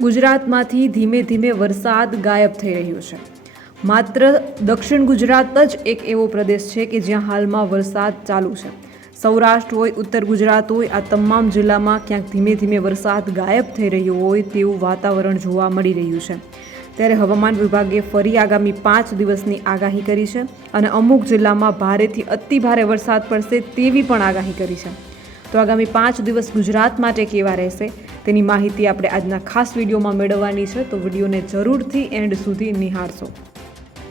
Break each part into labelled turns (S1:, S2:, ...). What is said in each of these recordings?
S1: ગુજરાતમાંથી ધીમે ધીમે વરસાદ ગાયબ થઈ રહ્યો છે. માત્ર દક્ષિણ ગુજરાત જ એક એવો પ્રદેશ છે કે જ્યાં હાલમાં વરસાદ ચાલુ છે. સૌરાષ્ટ્ર હોય, ઉત્તર ગુજરાત હોય, આ તમામ જિલ્લામાં ક્યાંક ધીમે ધીમે વરસાદ ગાયબ થઈ રહ્યો હોય તેવું વાતાવરણ જોવા મળી રહ્યું છે. ત્યારે હવામાન વિભાગે ફરી આગામી પાંચ દિવસની આગાહી કરી છે અને અમુક જિલ્લામાં ભારેથી અતિ ભારે વરસાદ પડશે તેવી પણ આગાહી કરી છે. તો આગામી પાંચ દિવસ ગુજરાત માટે કેવા રહેશે? તેની માહિતી આપણે આજના ખાસ વિડીયોમાં મેળવવાની છે તો વિડીયોને જરૂરથી એન્ડ સુધી નિહાળશો.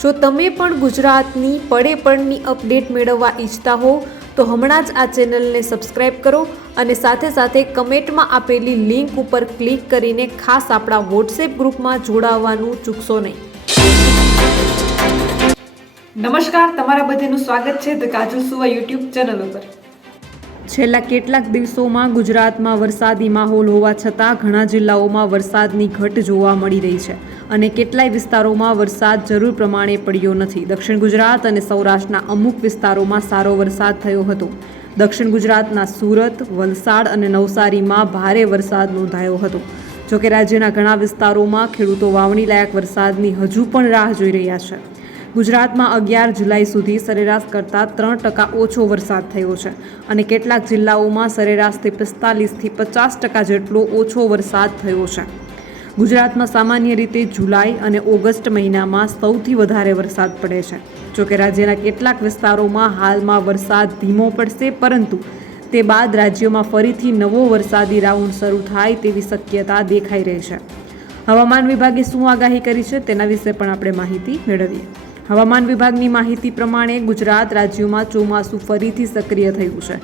S1: જો તમે પણ ગુજરાતની પડે પડની અપડેટ મેળવવા ઈચ્છતા હો તો હમણાં જ આ ચેનલને સબસ્ક્રાઇબ કરો અને સાથે સાથે કમેન્ટમાં આપેલી લિંક ઉપર ક્લિક કરીને ખાસ આપણા વોટ્સએપ ગ્રુપમાં જોડાવવાનું ચૂકશો નહીં. નમસ્કાર તમારા બધાનું સ્વાગત છે ધ કાજલ સુવા યુટ્યુબ ચેનલ ઉપર. છેલ્લા કેટલાક દિવસોમાં ગુજરાતમાં વરસાદી માહોલ હોવા છતાં ઘણા જિલ્લાઓમાં વરસાદની ઘટ જોવા મળી રહી છે. અને કેટલાય વિસ્તારોમાં વરસાદ જરૂર પ્રમાણે પડ્યો નથી. દક્ષિણ ગુજરાત અને સૌરાષ્ટ્રના અમુક વિસ્તારોમાં સારો વરસાદ થયો હતો. દક્ષિણ ગુજરાતના સુરત, વલસાડ અને નવસારીમાં ભારે વરસાદ નોંધાયો હતો. જોકે રાજ્યના ઘણા વિસ્તારોમાં ખેડૂતો વાવણી લાયક વરસાદની હજુ પણ રાહ જોઈ રહ્યા છે. ગુજરાતમાં અગિયાર જુલાઈ સુધી સરેરાશ કરતાં ત્રણ ટકા ઓછો વરસાદ થયો છે અને કેટલાક જિલ્લાઓમાં સરેરાશથી પિસ્તાલીસથી પચાસ ટકા જેટલો ઓછો વરસાદ થયો છે. ગુજરાતમાં સામાન્ય રીતે જુલાઈ અને ઓગસ્ટ મહિનામાં સૌથી વધારે વરસાદ પડે છે. જોકે રાજ્યના કેટલાક વિસ્તારોમાં હાલમાં વરસાદ ધીમો પડશે, પરંતુ તે બાદ રાજ્યમાં ફરીથી નવો વરસાદી રાઉન્ડ શરૂ થાય તેવી શક્યતા દેખાઈ રહી છે. હવામાન વિભાગે શું આગાહી કરી છે તેના વિશે પણ આપણે માહિતી મેળવીએ. હવામાન વિભાગની માહિતી પ્રમાણે ગુજરાત રાજ્યોમાં ચોમાસું ફરીથી સક્રિય થયું છે.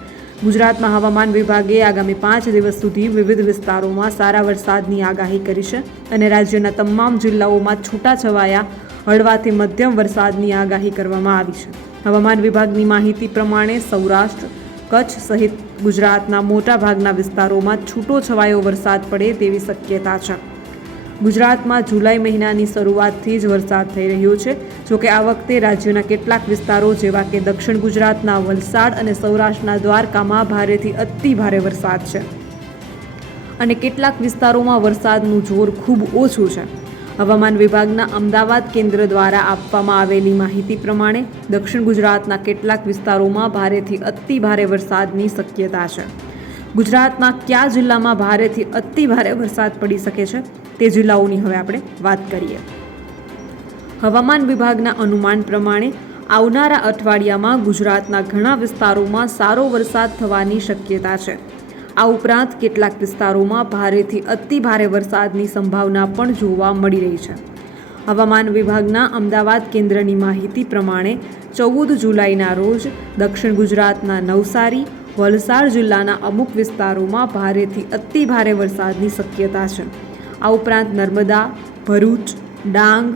S1: ગુજરાતમાં હવામાન વિભાગે આગામી પાંચ દિવસ સુધી વિવિધ વિસ્તારોમાં સારા વરસાદની આગાહી કરી છે અને રાજ્યના તમામ જિલ્લાઓમાં છૂટાછવાયા હળવાથી મધ્યમ વરસાદની આગાહી કરવામાં આવી છે. હવામાન વિભાગની માહિતી પ્રમાણે સૌરાષ્ટ્ર, કચ્છ સહિત ગુજરાતના મોટાભાગના વિસ્તારોમાં છૂટો છવાયો વરસાદ પડે તેવી શક્યતા છે. ગુજરાતમાં જુલાઈ મહિનાની શરૂઆતથી જ વરસાદ થઈ રહ્યો છે જોકે આ વખતે રાજ્યના કેટલાક વિસ્તારો જેવા કે દક્ષિણ ગુજરાતના વલસાડ અને સૌરાષ્ટ્રના દ્વારકામાં ભારેથી અતિ ભારે વરસાદ છે. અને કેટલાક વિસ્તારોમાં વરસાદનું જોર ખૂબ ઓછું છે. હવામાન વિભાગના અમદાવાદ કેન્દ્ર દ્વારા આપવામાં આવેલી માહિતી પ્રમાણે દક્ષિણ ગુજરાતના કેટલાક વિસ્તારોમાં ભારેથી અતિ ભારે વરસાદની શક્યતા છે. ગુજરાતના કયા જિલ્લામાં ભારેથી અતિ ભારે વરસાદ પડી શકે છે તે જિલ્લાઓની હવે આપણે વાત કરીએ. હવામાન વિભાગના અનુમાન પ્રમાણે આવનારા અઠવાડિયામાં ગુજરાતના ઘણા વિસ્તારોમાં સારો વરસાદ થવાની શક્યતા છે. આ ઉપરાંત કેટલાક વિસ્તારોમાં ભારેથી અતિ ભારે વરસાદની સંભાવના પણ જોવા મળી રહી છે. હવામાન વિભાગના અમદાવાદ કેન્દ્રની માહિતી પ્રમાણે ચૌદ જુલાઈના રોજ દક્ષિણ ગુજરાતના નવસારી, વલસાડ જિલ્લાના અમુક વિસ્તારોમાં ભારેથી અતિ ભારે વરસાદની શક્યતા છે. આ ઉપરાંત નર્મદા, ભરૂચ, ડાંગ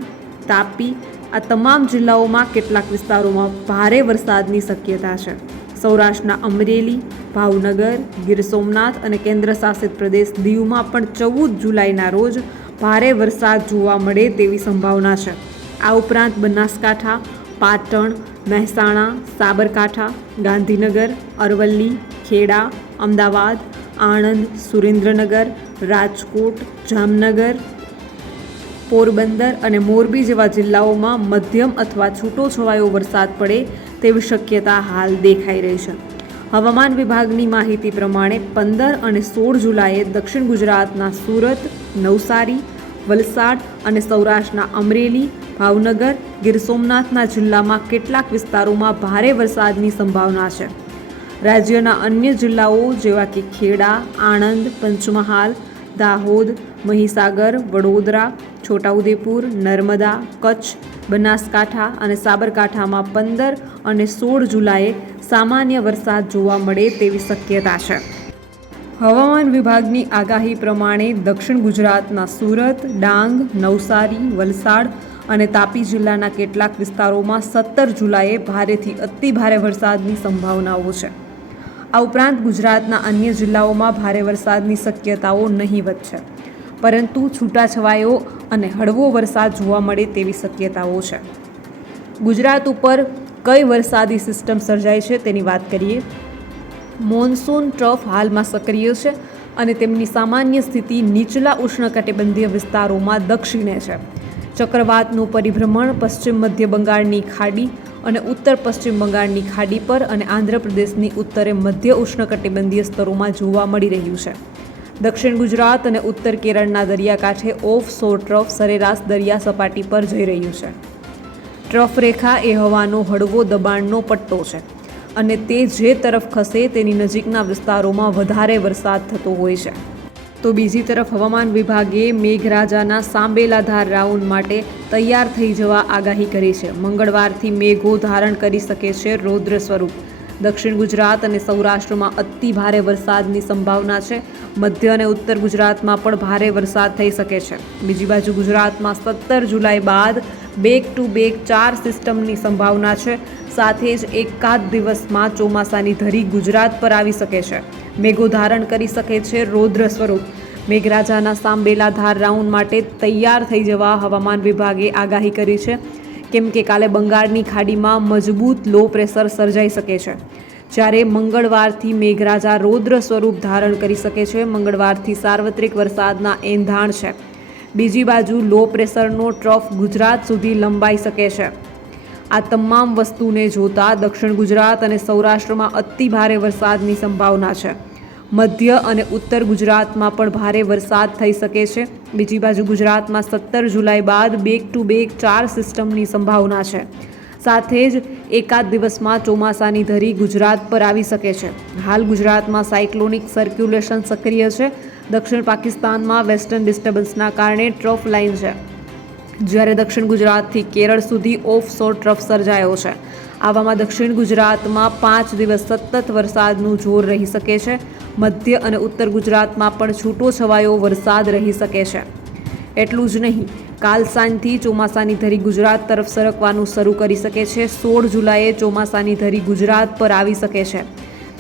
S1: તાપી આ તમામ જિલ્લાઓમાં કેટલાક વિસ્તારોમાં ભારે વરસાદની શક્યતા છે. સૌરાષ્ટ્રના અમરેલી, ભાવનગર, ગીર સોમનાથ અને કેન્દ્રશાસિત પ્રદેશ દીવમાં પણ ચૌદ જુલાઈના રોજ ભારે વરસાદ જોવા મળે તેવી સંભાવના છે. આ ઉપરાંત બનાસકાંઠા, પાટણ, મહેસાણા, સાબરકાંઠા, ગાંધીનગર, અરવલ્લી, ખેડા, અમદાવાદ, આણંદ, સુરેન્દ્રનગર, રાજકોટ, જામનગર પોરબંદર અને મોરબી જેવા જિલ્લાઓમાં મધ્યમ અથવા છૂટો છવાયો વરસાદ પડે તેવી શક્યતા હાલ દેખાઈ રહી છે. હવામાન વિભાગની માહિતી પ્રમાણે પંદર અને સોળ જુલાઈએ દક્ષિણ ગુજરાતના સુરત, નવસારી, વલસાડ અને સૌરાષ્ટ્રના અમરેલી, ભાવનગર, ગીર સોમનાથના જિલ્લામાં કેટલાક વિસ્તારોમાં ભારે વરસાદની સંભાવના છે. રાજ્યના અન્ય જિલ્લાઓ જેવા કે ખેડા, આણંદ, પંચમહાલ, દાહોદ મહીસાગર, વડોદરા, છોટાઉદેપુર, નર્મદા, કચ્છ, બનાસકાંઠા અને સાબરકાંઠામાં પંદર અને સોળ જુલાઈએ સામાન્ય વરસાદ જોવા મળે તેવી શક્યતા છે. હવામાન વિભાગની આગાહી પ્રમાણે દક્ષિણ ગુજરાતના સુરત, ડાંગ, નવસારી, વલસાડ અને તાપી જિલ્લાના કેટલાક વિસ્તારોમાં સત્તર જુલાઈએ ભારેથી અતિ ભારે વરસાદની સંભાવનાઓ છે. આ ઉપરાંત ગુજરાતના અન્ય જિલ્લાઓમાં ભારે વરસાદની શક્યતાઓ નહીવત છે. પરંતુ છૂટાછવાયો અને હળવો વરસાદ જોવા મળે તેવી શક્યતાઓ છે. ગુજરાત ઉપર કઈ વરસાદી સિસ્ટમ સર્જાય છે તેની વાત કરીએ. મોન્સૂન ટ્રફ હાલમાં સક્રિય છે અને તેમની સામાન્ય સ્થિતિ નીચલા ઉષ્ણકટિબંધીય વિસ્તારોમાં દક્ષિણે છે. ચક્રવાતનું પરિભ્રમણ પશ્ચિમ મધ્ય બંગાળની ખાડી અને ઉત્તર પશ્ચિમ બંગાળની ખાડી પર અને આંધ્રપ્રદેશની ઉત્તરે મધ્ય ઉષ્ણકટિબંધીય સ્તરોમાં જોવા મળી રહ્યું છે. દક્ષિણ ગુજરાત અને ઉત્તર કેરળના દરિયાકાંઠે ઓફ શોર ટ્રફ સરેરાશ દરિયા સપાટી પર જઈ રહ્યું છે. ટ્રફ રેખા એ હવાનો હળવો દબાણનો પટ્ટો છે અને તે જે તરફ ખસે તેની નજીકના વિસ્તારોમાં વધારે વરસાદ થતો હોય છે. તો બીજી તરફ હવામાન વિભાગે મેઘરાજાના સાંબેલાધાર રાઉન્ડ માટે તૈયાર થઈ જવા આગાહી કરી છે. મંગળવારથી મેઘો ધારણ કરી શકે છે રૌદ્ર સ્વરૂપ. દક્ષિણ ગુજરાત અને સૌરાષ્ટ્રમાં અતિ ભારે વરસાદની સંભાવના છે. મધ્ય અને ઉત્તર ગુજરાતમાં પણ ભારે વરસાદ થઈ શકે છે. બીજી બાજુ ગુજરાતમાં સત્તર જુલાઈ બાદ બેક ટુ બેક ચાર સિસ્ટમની સંભાવના છે. સાથે જ એકાદ દિવસમાં ચોમાસાની ધરી ગુજરાત પર આવી શકે છે. મેઘો ધારણ કરી શકે છે રૌદ્ર સ્વરૂપ. મેઘરાજાના સાંબેલા ધાર રાઉન્ડ માટે તૈયાર થઈ જવા હવામાન વિભાગે આગાહી કરી છે. કેમ કે કાલે બંગાળની ખાડીમાં મજબૂત લો પ્રેશર સર્જાઈ શકે છે. જ્યારે મંગળવારથી મેઘરાજા રૌદ્ર સ્વરૂપ ધારણ કરી શકે છે. મંગળવારથી સાર્વત્રિક વરસાદના એંધાણ છે. બીજી બાજુ લો પ્રેશરનો ટ્રફ ગુજરાત સુધી લંબાઈ શકે છે. આ તમામ વસ્તુને જોતા દક્ષિણ ગુજરાત અને સૌરાષ્ટ્રમાં અતિ ભારે વરસાદની સંભાવના છે. મધ્ય અને ઉત્તર ગુજરાતમાં પણ ભારે વરસાદ થઈ શકે છે. બીજી બાજુ ગુજરાતમાં સત્તર જુલાઈ બાદ બેક ટુ બેક ચાર સિસ્ટમની સંભાવના છે. સાથે જ એકાદ દિવસમાં ચોમાસાની ધરી ગુજરાત પર આવી શકે છે. હાલ ગુજરાતમાં સાયક્લોનિક સર્ક્યુલેશન સક્રિય છે. દક્ષિણ પાકિસ્તાનમાં વેસ્ટર્ન ડિસ્ટર્બન્સના કારણે ટ્રફ લાઇન છે. જ્યારે દક્ષિણ ગુજરાતથી કેરળ સુધી ઓફ શોર ટ્રફ સર્જાયો છે. આવામાં દક્ષિણ ગુજરાતમાં પાંચ દિવસ સતત વરસાદનું જોર રહી શકે છે. મધ્ય અને ઉત્તર ગુજરાતમાં પણ છૂટો છવાયો વરસાદ રહી શકે છે. એટલું જ નહીં. કાલ સાંજથી ચોમાસાની ધરી ગુજરાત તરફ સરકવાનું શરૂ કરી શકે છે. સોળ જુલાઈએ ચોમાસાની ધરી ગુજરાત પર આવી શકે છે.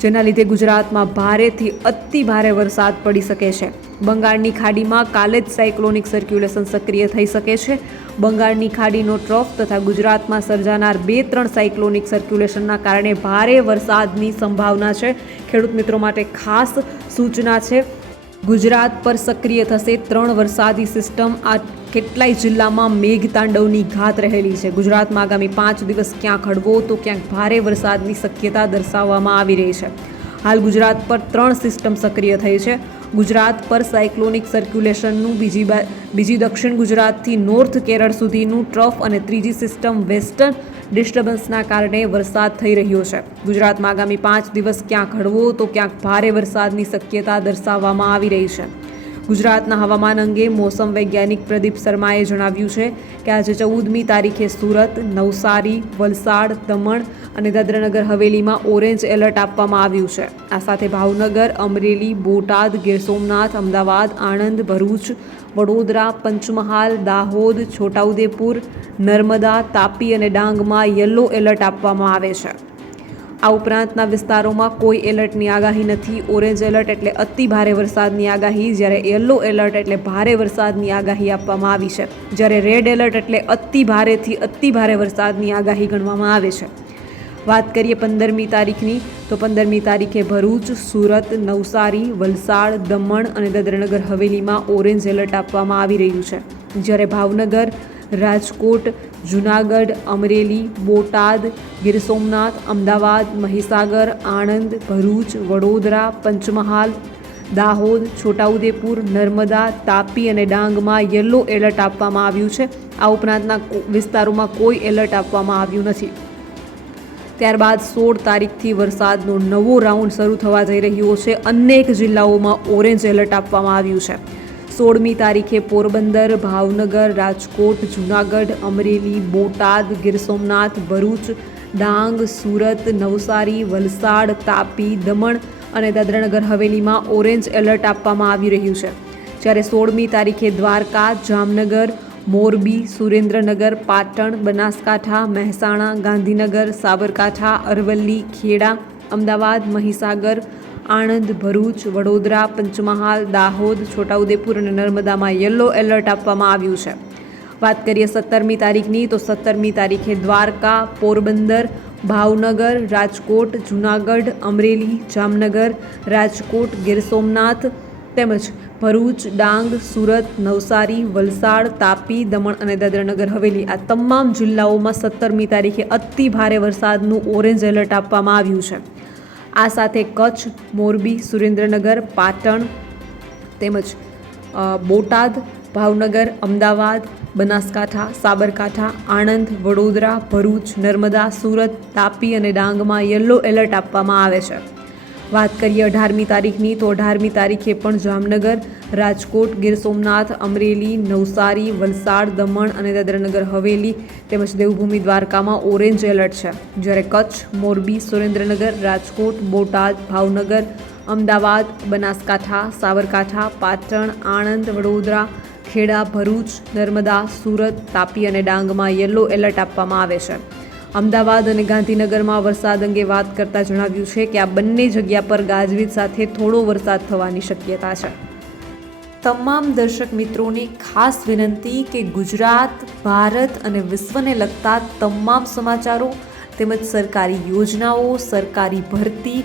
S1: જેના લીધે ગુજરાતમાં ભારેથી અતિ ભારે વરસાદ પડી શકે છે. બંગાળની ખાડીમાં કાલે જ સાયક્લોનિક સર્ક્યુલેશન સક્રિય થઈ શકે છે. બંગાળની ખાડીનો ટ્રફ તથા ગુજરાતમાં સર્જાનાર બે ત્રણ સાયક્લોનિક સર્ક્યુલેશનના કારણે ભારે વરસાદની સંભાવના છે. ખેડૂત મિત્રો માટે ખાસ સૂચના છે. ગુજરાત પર સક્રિય થશે ત્રણ વરસાદી સિસ્ટમ. આ કેટલાય જિલ્લામાં મેઘતાંડવની ઘાત રહેલી છે. ગુજરાતમાં આગામી પાંચ દિવસ ક્યાંક હળવો તો ક્યાંક ભારે વરસાદની શક્યતા દર્શાવવામાં આવી રહી છે. હાલ ગુજરાત પર ત્રણ સિસ્ટમ સક્રિય થઈ છે. ગુજરાત પર સાયક્લોનિક સર્ક્યુલેશનનું બીજી બીજી દક્ષિણ ગુજરાતથી નોર્થ કેરળ સુધીનું ટ્રફ અને ત્રીજી સિસ્ટમ વેસ્ટર્ન ડિસ્ટર્બન્સના કારણે વરસાદ થઈ રહ્યો છે. ગુજરાતમાં આગામી પાંચ દિવસ ક્યાંક હળવો તો ક્યાંક ભારે વરસાદની શક્યતા દર્શાવવામાં આવી રહી છે. ગુજરાતના હવામાન અંગે મોસમ વૈજ્ઞાનિક પ્રદીપ શર્માએ જણાવ્યું છે કે આજે ચૌદમી તારીખે સુરત, નવસારી, વલસાડ, દમણ અને દાદરાનગર હવેલીમાં ઓરેન્જ એલર્ટ આપવામાં આવ્યું છે. આ સાથે ભાવનગર, અમરેલી, બોટાદ, ગીર સોમનાથ, અમદાવાદ, આણંદ, ભરૂચ, વડોદરા, પંચમહાલ, દાહોદ, છોટાઉદેપુર, નર્મદા, તાપી અને ડાંગમાં યલો એલર્ટ આપવામાં આવે છે. આ ઉપરાંતના વિસ્તારોમાં કોઈ એલર્ટની આગાહી નથી. ઓરેન્જ એલર્ટ એટલે અતિ ભારે વરસાદની આગાહી. જ્યારે યલો એલર્ટ એટલે ભારે વરસાદની આગાહી આપવામાં આવી છે. જ્યારે રેડ એલર્ટ એટલે અતિ ભારેથી અતિ ભારે વરસાદની આગાહી ગણવામાં આવે છે. વાત કરીએ પંદરમી તારીખની, તો પંદરમી તારીખે ભરૂચ, સુરત, નવસારી, વલસાડ, દમણ અને દાદરાનગર હવેલીમાં ઓરેન્જ એલર્ટ આપવામાં આવી રહ્યું છે. જ્યારે ભાવનગર રાજકોટ, જુનાગઢ, અમરેલી, બોટાદ, ગીર સોમનાથ, અમદાવાદ, મહીસાગર, આણંદ, ભરૂચ, વડોદરા, પંચમહાલ, દાહોદ, છોટાઉદેપુર, નર્મદા, તાપી અને ડાંગમાં યલો એલર્ટ આપવામાં આવ્યું છે. આ ઉપરાંતના વિસ્તારોમાં કોઈ એલર્ટ આપવામાં આવ્યું નથી. ત્યારબાદ સોળ તારીખથી વરસાદનો નવો રાઉન્ડ શરૂ થવા જઈ રહ્યો છે. અનેક જિલ્લાઓમાં ઓરેન્જ એલર્ટ આપવામાં આવ્યું છે. સોળમી તારીખે પોરબંદર, ભાવનગર, રાજકોટ, જૂનાગઢ, અમરેલી, બોટાદ, ગીર સોમનાથ, ભરૂચ, ડાંગ, સુરત, નવસારી, વલસાડ, તાપી, દમણ અને દાદરાનગર હવેલીમાં ઓરેન્જ એલર્ટ આપવામાં આવી રહ્યું છે. જ્યારે સોળમી તારીખે દ્વારકા, જામનગર, મોરબી, સુરેન્દ્રનગર, પાટણ, બનાસકાંઠા, મહેસાણા, ગાંધીનગર, સાબરકાંઠા, અરવલ્લી, ખેડા, અમદાવાદ, મહીસાગર આણંદ, ભરૂચ, વડોદરા, પંચમહાલ, દાહોદ, છોટાઉદેપુર અને નર્મદામાં યલો એલર્ટ આપવામાં આવ્યું છે. વાત કરીએ સત્તરમી તારીખની, તો સત્તરમી તારીખે દ્વારકા, પોરબંદર, ભાવનગર, રાજકોટ, જૂનાગઢ, અમરેલી, જામનગર, રાજકોટ, ગીર સોમનાથ, તેમજ ભરૂચ, ડાંગ, સુરત, નવસારી, વલસાડ, તાપી, દમણ અને દાદરાનગર. હવેલી આ તમામ જિલ્લાઓમાં સત્તરમી તારીખે અતિ ભારે વરસાદનું ઓરેન્જ એલર્ટ આપવામાં આવ્યું છે. આ સાથે કચ્છ, મોરબી, સુરેન્દ્રનગર, પાટણ તેમજ બોટાદ, ભાવનગર, અમદાવાદ, બનાસકાંઠા, સાબરકાંઠા, આણંદ, વડોદરા, ભરૂચ, નર્મદા, સુરત, તાપી અને ડાંગમાં યલો એલર્ટ આપવામાં આવે છે. વાત કરીએ અઢારમી તારીખની, તો અઢારમી તારીખે પણ જામનગર, રાજકોટ, ગીર સોમનાથ, અમરેલી, નવસારી, વલસાડ, દમણ અને દાદરાનગર, હવેલી તેમજ દેવભૂમિ દ્વારકામાં ઓરેન્જ એલર્ટ છે. જ્યારે કચ્છ, મોરબી, સુરેન્દ્રનગર, રાજકોટ, બોટાદ, ભાવનગર, અમદાવાદ, બનાસકાંઠા, સાબરકાંઠા, પાટણ, આણંદ, વડોદરા, ખેડા, ભરૂચ, નર્મદા, સુરત, તાપી અને ડાંગમાં યલો એલર્ટ આપવામાં આવે છે. અમદાવાદ અને ગાંધીનગરમાં વરસાદ અંગે વાત કરતા જણાવ્યું છે કે આ બંને જગ્યા પર ગાજવીજ સાથે થોડો વરસાદ થવાની શક્યતા છે. તમામ દર્શક મિત્રોને ખાસ વિનંતી કે ગુજરાત, ભારત અને વિશ્વને લગતા તમામ સમાચારો તેમજ સરકારી યોજનાઓ, સરકારી ભરતી